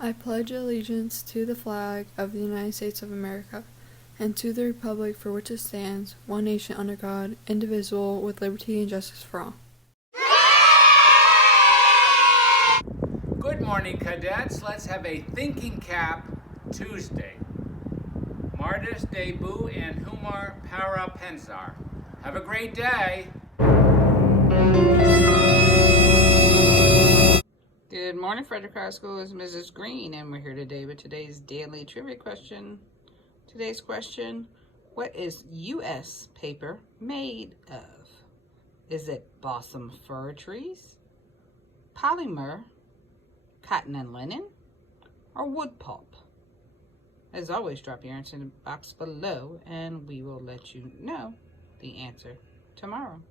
I pledge allegiance to the flag of the United States of America and to the republic for which it stands, one nation under God, indivisible, with liberty and justice for all. Good morning, cadets. Let's have a thinking cap Tuesday. Mardis Debu and Humar Parapensar. Have a great day. Good morning, Frederick High School. It's Mrs. Green, and we're here today with today's daily trivia question. Today's question: what is U.S. paper made of? Is it balsam fir trees, polymer, cotton and linen, or wood pulp? As always, drop your answer in the box below, and we will let you know the answer tomorrow.